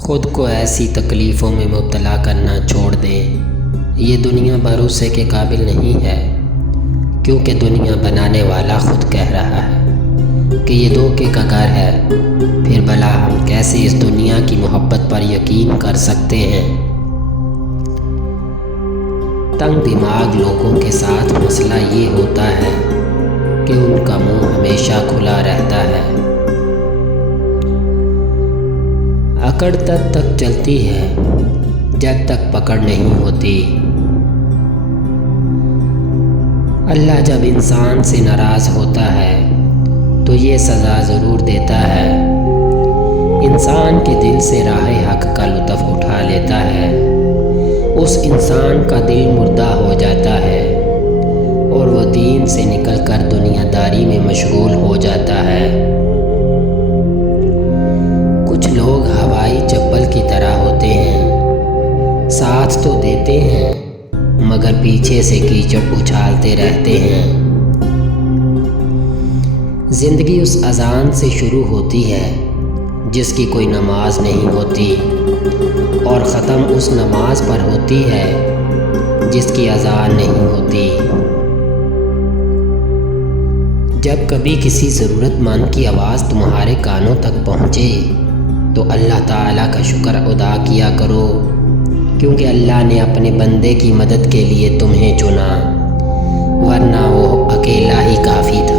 خود کو ایسی تکلیفوں میں مبتلا کرنا چھوڑ دیں۔ یہ دنیا بھروسے کے قابل نہیں ہے، کیونکہ دنیا بنانے والا خود کہہ رہا ہے کہ یہ دھوکے کا گھر ہے۔ پھر بھلا ہم کیسے اس دنیا کی محبت پر یقین کر سکتے ہیں؟ تنگ دماغ لوگوں کے ساتھ مسئلہ یہ ہوتا ہے کہ ان کا منہ ہمیشہ کھلا رہتا ہے۔ اکڑ تب تک چلتی ہے جب تک پکڑ نہیں ہوتی۔ اللہ جب انسان سے ناراض ہوتا ہے تو یہ سزا ضرور دیتا ہے۔ انسان کے دل سے راہ حق کا لطف اٹھا لیتا ہے۔ اس انسان کا دل مردہ ہو جاتا ہے اور وہ دین سے نکل کر دنیا داری میں مشغول ہو جاتا ہے۔ کچھ لوگ ہوائی چپل کی طرح ہوتے ہیں، ساتھ تو دیتے ہیں مگر پیچھے سے کیچڑ اچھالتے رہتے ہیں۔ زندگی اس اذان سے شروع ہوتی ہے جس کی کوئی نماز نہیں ہوتی، اور ختم اس نماز پر ہوتی ہے جس کی اذان نہیں ہوتی۔ جب کبھی کسی ضرورت مند کی آواز تمہارے کانوں تک پہنچے تو اللہ تعالیٰ کا شکر ادا کیا کرو، کیونکہ اللہ نے اپنے بندے کی مدد کے لیے تمہیں چنا، ورنہ وہ اکیلا ہی کافی تھا۔